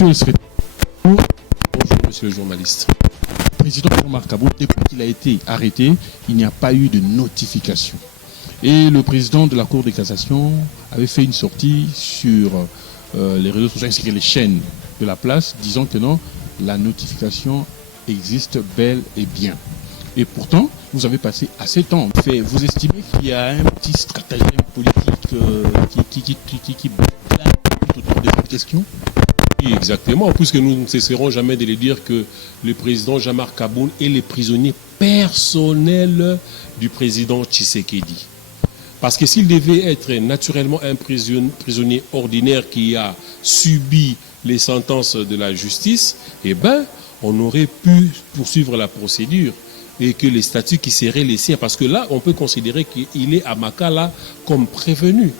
Bonjour, monsieur le journaliste. Le président Omar Kaboul, depuis qu'il a été arrêté, il n'y a pas eu de notification. Et le président de la Cour de cassation avait fait une sortie sur les réseaux sociaux ainsi que les chaînes de la place, disant que non, la notification existe bel et bien. Et pourtant, vous avez passé assez de temps. Vous estimez qu'il y a un petit stratagème politique qui plane autour de cette question? Oui, exactement, puisque nous ne cesserons jamais de le dire que le président Omar Kaboul est le prisonnier personnel du président Tshisekedi. Parce que s'il devait être naturellement un prisonnier ordinaire qui a subi les sentences de la justice, eh bien, on aurait pu poursuivre la procédure et que les statuts qui seraient les siens, parce que là, on peut considérer qu'il est à Makala comme prévenu,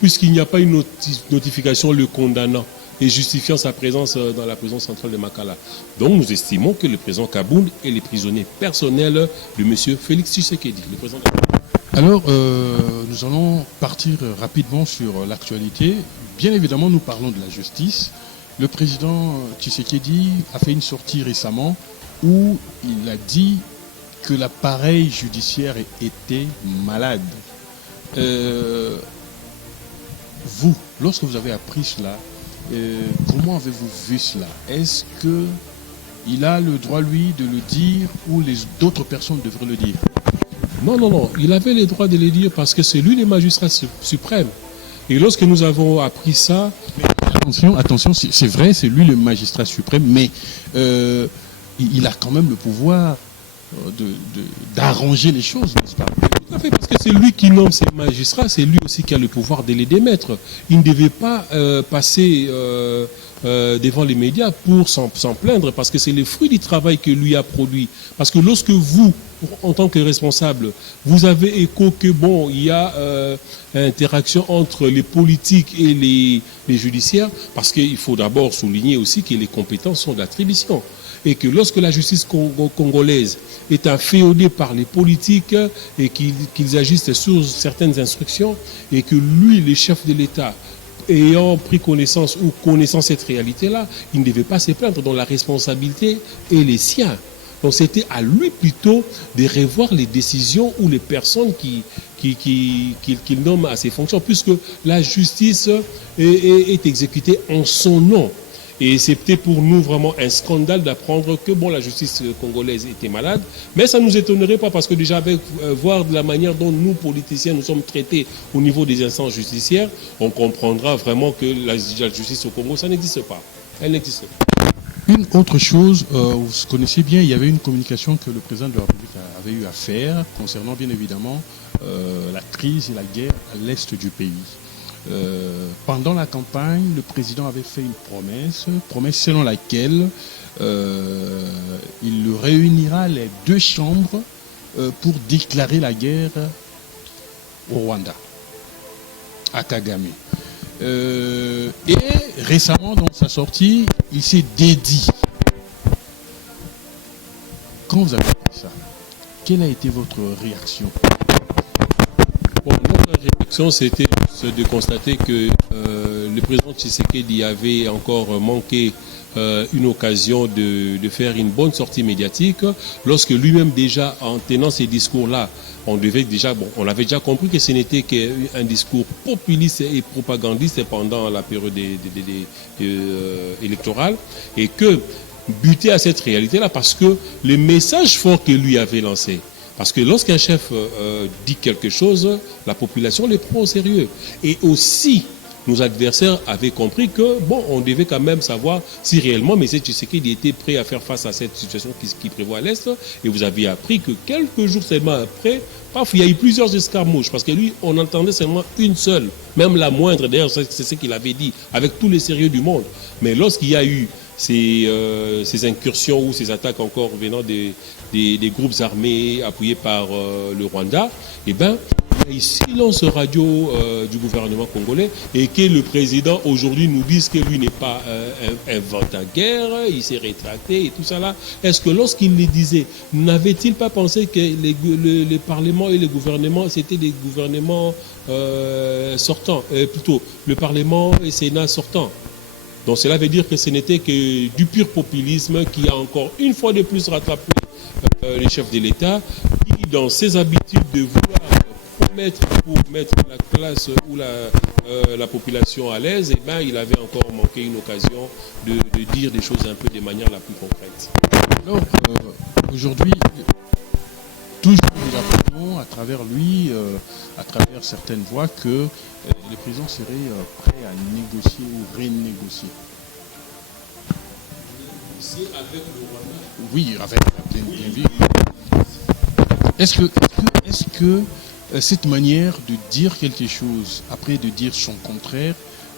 puisqu'il n'y a pas une notification le condamnant et justifiant sa présence dans la prison centrale de Makala. Donc nous estimons que le président Kaboul est le prisonnier personnel de M. Félix Tshisekedi, le président. Alors, nous allons partir rapidement sur l'actualité. Bien évidemment, nous parlons de la justice. Le président Tshisekedi a fait une sortie récemment où il a dit que l'appareil judiciaire était malade. Vous, lorsque vous avez appris cela, comment avez-vous vu cela? Est-ce qu'il a le droit, lui, de le dire ou d'autres personnes devraient le dire? Non. Il avait le droit de le dire parce que c'est lui le magistrat suprême. Et lorsque nous avons appris ça... Attention, c'est vrai, c'est lui le magistrat suprême, mais il a quand même le pouvoir d'arranger les choses, n'est-ce pas? Tout à fait, parce que c'est lui qui nomme ses magistrats, c'est lui aussi qui a le pouvoir de les démettre. Il ne devait pas passer devant les médias pour s'en plaindre, parce que c'est le fruit du travail que lui a produit. Parce que lorsque vous, en tant que responsable, vous avez écho que bon, il y a interaction entre les politiques et les judiciaires, parce qu'il faut d'abord souligner aussi que les compétences sont d'attribution. Et que lorsque la justice congolaise est inféodée par les politiques et qu'ils agissent sur certaines instructions, et que lui, le chef de l'État, ayant pris connaissance ou connaissant cette réalité-là, il ne devait pas se plaindre, dont la responsabilité est les siens. Donc c'était à lui plutôt de revoir les décisions ou les personnes qu'il nomme à ses fonctions, puisque la justice est exécutée en son nom. Et c'était pour nous vraiment un scandale d'apprendre que bon, la justice congolaise était malade. Mais ça ne nous étonnerait pas parce que déjà, avec voir de la manière dont nous, politiciens, nous sommes traités au niveau des instances judiciaires, on comprendra vraiment que la justice au Congo, ça n'existe pas. Elle n'existe pas. Une autre chose, vous connaissez bien, il y avait une communication que le président de la République avait eu à faire concernant bien évidemment la crise et la guerre à l'est du pays. Pendant la campagne, le président avait fait une promesse selon laquelle il réunira les deux chambres pour déclarer la guerre au Rwanda, à Kagame. Et récemment, dans sa sortie, il s'est dédié. Quand vous avez fait ça, quelle a été votre réaction? Bon, notre réaction, c'était de constater que le président Tshisekedi avait encore manqué une occasion de faire une bonne sortie médiatique, lorsque lui-même déjà, en tenant ces discours-là, on avait déjà compris que ce n'était qu'un discours populiste et propagandiste pendant la période électorale, et que buter à cette réalité-là, parce que le message fort que lui avait lancé, parce que lorsqu'un chef dit quelque chose, la population le prend au sérieux. Et aussi, nos adversaires avaient compris que, bon, on devait quand même savoir si réellement M. Tshisekedi était prêt à faire face à cette situation qui prévoit à l'Est. Et vous avez appris que quelques jours seulement après, paf, il y a eu plusieurs escarmouches, parce que lui, on entendait seulement une seule, même la moindre, d'ailleurs, c'est ce qu'il avait dit, avec tous les sérieux du monde. Mais lorsqu'il y a eu ces incursions ou ces attaques encore venant des groupes armés appuyés par le Rwanda, eh bien, il y a eu silence radio du gouvernement congolais, et que le président aujourd'hui nous dise que lui n'est pas un vent-à-guerre, il s'est rétracté et tout ça là. Est-ce que lorsqu'il le disait, n'avait-il pas pensé que les parlements et les gouvernements, c'était des gouvernements sortants, plutôt le Parlement et le Sénat sortants? Donc cela veut dire que ce n'était que du pur populisme qui a encore une fois de plus rattrapé les chefs de l'État, qui dans ses habitudes de vouloir promettre pour mettre la classe ou la population à l'aise, eh ben, il avait encore manqué une occasion de dire des choses un peu de manière la plus concrète. Alors, aujourd'hui, toujours nous apprenons à travers lui, à travers certaines voix, que le président serait prêt à négocier ou renégocier. Négocier avec le Rwanda. Oui, avec bien vu. Est-ce que cette manière de dire quelque chose, après de dire son contraire,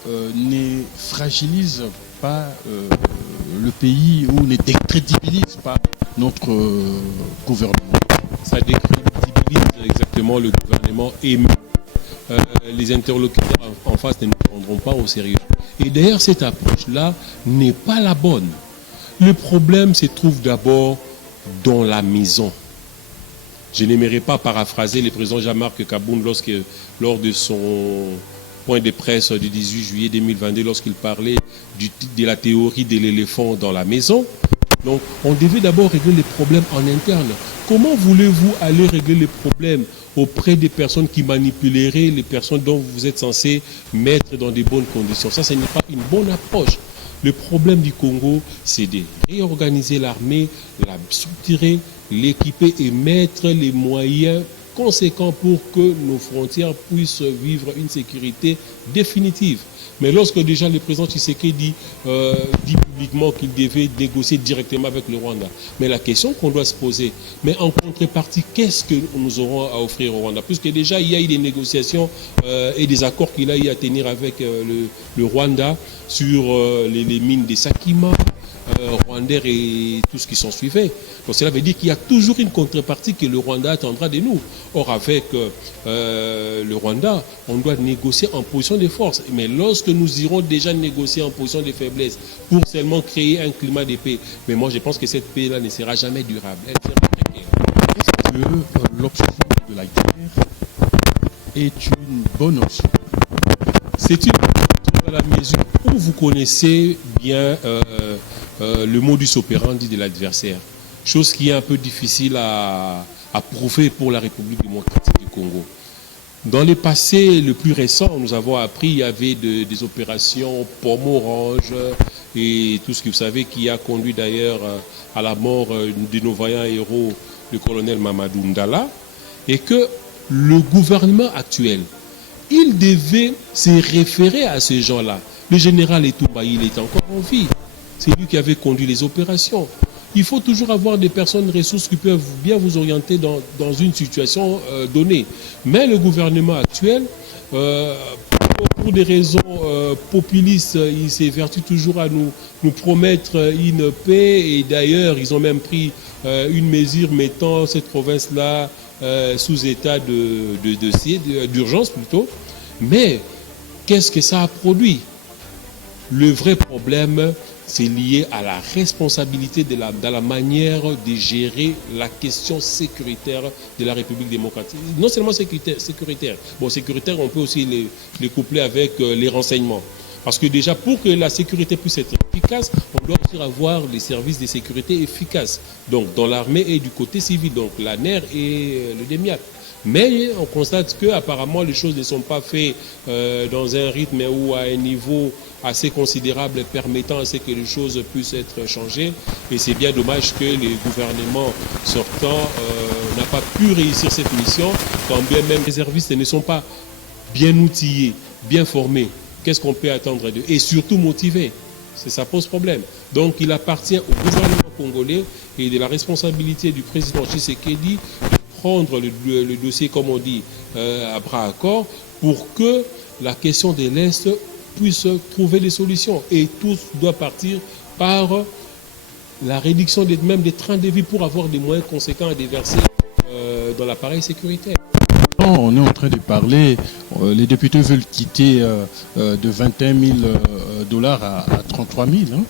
ne fragilise pas le pays ou ne décrédibilise pas notre gouvernement? Ça décrédibilise exactement le gouvernement et les interlocuteurs en face ne nous prendront pas au sérieux. Et d'ailleurs, cette approche-là n'est pas la bonne. Le problème se trouve d'abord dans la maison. Je n'aimerais pas paraphraser le président Jean-Marc Kaboun lors de son point de presse du 18 juillet 2022, lorsqu'il parlait de la théorie de l'éléphant dans la maison. Donc, on devait d'abord régler les problèmes en interne. Comment voulez-vous aller régler les problèmes auprès des personnes qui manipuleraient les personnes dont vous êtes censé mettre dans de bonnes conditions? Ça, ce n'est pas une bonne approche. Le problème du Congo, c'est de réorganiser l'armée, la structurer, l'équiper et mettre les moyens conséquents pour que nos frontières puissent vivre une sécurité définitive. Mais lorsque déjà le président Tshisekedi dit publiquement qu'il devait négocier directement avec le Rwanda, mais la question qu'on doit se poser, mais en contrepartie, qu'est-ce que nous aurons à offrir au Rwanda? Puisque déjà il y a eu des négociations et des accords qu'il a eu à tenir avec le Rwanda sur les mines des Sakima, Rwandais et tout ce qui s'en suivait. Donc cela veut dire qu'il y a toujours une contrepartie que le Rwanda attendra de nous. Or avec le Rwanda, on doit négocier en position de force. Mais lorsque nous irons déjà négocier en position de faiblesse pour seulement créer un climat de paix, mais moi je pense que cette paix-là ne sera jamais durable. Elle sera précaire. Est-ce que l'option de la guerre est une bonne option? C'est une bonne option dans la mesure où vous connaissez bien le modus operandi de l'adversaire. Chose qui est un peu difficile à prouver pour la République démocratique du Congo. Dans le passé le plus récent, nous avons appris qu'il y avait des opérations pomme orange et tout ce que vous savez qui a conduit d'ailleurs à la mort de nos vaillants héros, le colonel Mamadou Ndala, et que le gouvernement actuel, il devait se référer à ces gens-là. Le général Etumba, il est encore en vie. C'est lui qui avait conduit les opérations. Il faut toujours avoir des personnes ressources qui peuvent bien vous orienter dans une situation donnée. Mais le gouvernement actuel, pour des raisons populistes, il s'évertue toujours à nous promettre une paix. Et d'ailleurs, ils ont même pris une mesure mettant cette province-là sous état d'urgence plutôt. Mais qu'est-ce que ça a produit? Le vrai problème, c'est lié à la responsabilité dans la manière de gérer la question sécuritaire de la République démocratique. Non seulement sécuritaire. Bon, sécuritaire, on peut aussi les coupler avec les renseignements. Parce que déjà, pour que la sécurité puisse être efficace, on doit aussi avoir les services de sécurité efficaces. Donc, dans l'armée et du côté civil, donc la NER et le DEMIAC. Mais on constate qu'apparemment les choses ne sont pas faites dans un rythme ou à un niveau assez considérable permettant à ce que les choses puissent être changées. Et c'est bien dommage que les gouvernements sortants n'ont pas pu réussir cette mission, quand bien même les réservistes ne sont pas bien outillés, bien formés. Qu'est-ce qu'on peut attendre d'eux? Et surtout motivés. Ça pose problème. Donc il appartient au gouvernement congolais et de la responsabilité du président Tshisekedi prendre le dossier, comme on dit, à bras à corps, pour que la question de l'Est puisse trouver des solutions. Et tout doit partir par la réduction même des trains de vie pour avoir des moyens conséquents à déverser dans l'appareil sécuritaire. On est en train de parler, les députés veulent quitter de 21 000 dollars à 33 000. Hein.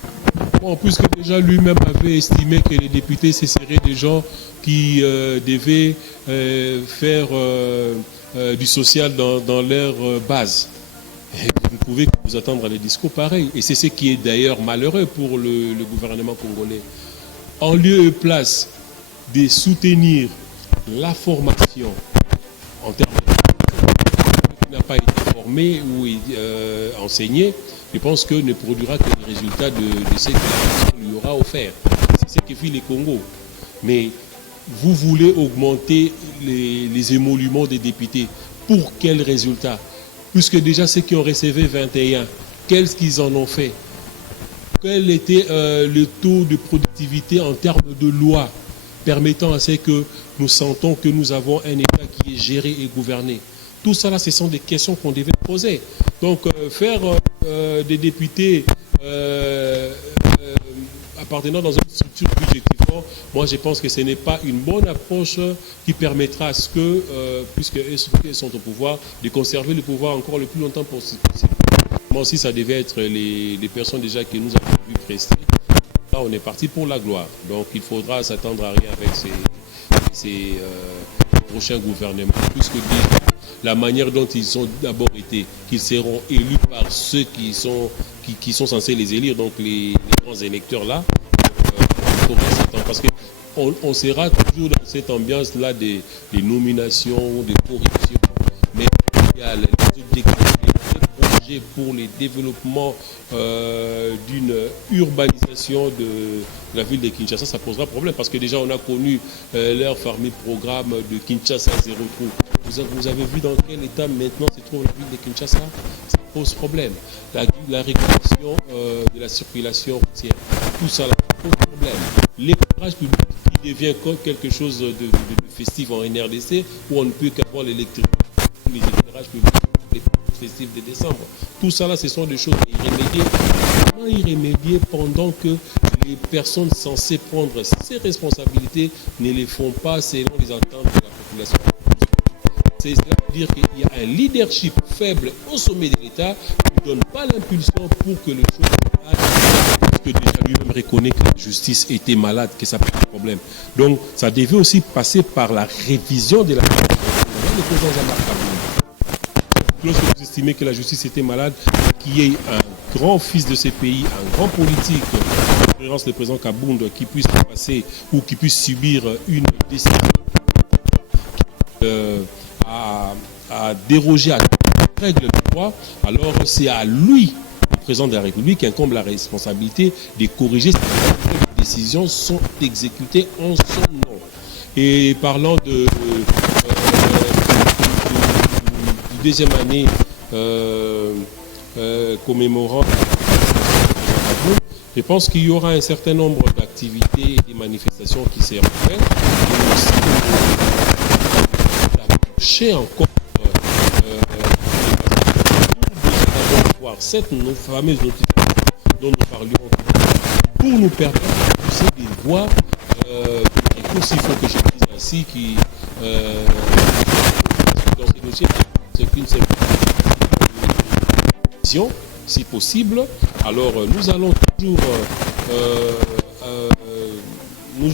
Bon, puisque déjà lui-même avait estimé que les députés, ce seraient des gens qui devaient faire du social dans leur base. Et vous ne pouvez que nous attendre à des discours pareils. Et c'est ce qui est d'ailleurs malheureux pour le gouvernement congolais. En lieu et place de soutenir la formation en termes de qui n'a pas été formé ou enseigné, je pense que ne produira que les résultats de ce que la nation lui aura offert. C'est ce que fait les Congo. Mais vous voulez augmenter les émoluments des députés. Pour quels résultats? Puisque déjà ceux qui ont recevé 21, qu'est-ce qu'ils en ont fait? Quel était le taux de productivité en termes de loi permettant à ce que nous sentons que nous avons un État qui est géré et gouverné? Tout ça, là, ce sont des questions qu'on devait poser. Donc, faire des députés appartenant dans une structure budgétivement, moi, je pense que ce n'est pas une bonne approche qui permettra à ce que, puisqu'ils sont au pouvoir, de conserver le pouvoir encore le plus longtemps possible. Moi aussi, ça devait être les personnes déjà que nous avons vu prester. Là, on est parti pour la gloire. Donc, il faudra s'attendre à rien avec ces prochains gouvernements, puisque la manière dont ils ont d'abord été, qu'ils seront élus par ceux qui sont censés les élire, donc les grands électeurs là, il faudra s'attendre. Parce qu'on sera toujours dans cette ambiance-là des nominations, des corruptions, mais il y a les objectifs, les projets pour le développement d'une urbanisation de la ville de Kinshasa, ça posera problème, parce que déjà on a connu leur fameux programme de Kinshasa zéro trou. Vous avez vu dans quel état maintenant se trouve la ville de Kinshasa? Ça pose problème. La régulation de la circulation routière, tout ça là, pose problème. L'éclairage public qui devient quelque chose de festif en NRDC, où on ne peut qu'avoir l'électricité, les éclairages publics, les festifs de décembre. Tout ça là, ce sont des choses irrémédiées. Comment y remédier pendant que les personnes censées prendre ces responsabilités ne les font pas selon les attentes de la population? C'est cela veut dire qu'il y a un leadership faible au sommet de l'État qui ne donne pas l'impulsion pour que le choses aillent, parce que déjà lui-même reconnaît que la justice était malade, que ça pose problème. Donc ça devait aussi passer par la révision de la le président Jean-Marc Kabila. Lorsque vous estimez que la justice était malade, qu'il y ait un grand fils de ce pays, un grand politique, en l'occurrence le président Kabound, qui puisse passer ou qui puisse subir une décision à déroger à toutes les règles de droit, alors c'est à lui, le président de la République, qui incombe la responsabilité de corriger si les décisions sont exécutées en son nom. Et parlant de deuxième année commémorant, je pense qu'il y aura un certain nombre d'activités et des manifestations qui seront faites. Encore voir cette fameuse notification dont nous parlions pour nous permettre de pousser des voies de recours, s'il faut que je dise ainsi, qui dans ces dossiers, c'est qu'une seule vision, si possible. Alors nous allons toujours nous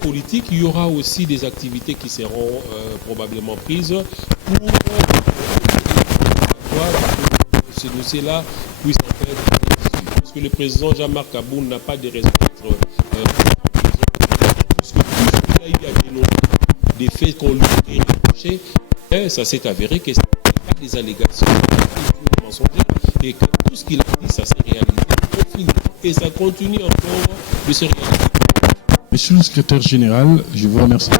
politique, il y aura aussi des activités qui seront probablement prises pour ce dossier-là puisse en fait parce que le président Jean-Marc Kabound n'a pas de raison d'être parce que tout ce qu'il a dénoncé des faits qu'on lui a reprochés, ça s'est avéré que ce n'est pas des allégations mensongères et que tout ce qu'il a dit, ça s'est réalisé et ça continue encore de se réaliser. Monsieur le secrétaire général, je vous remercie.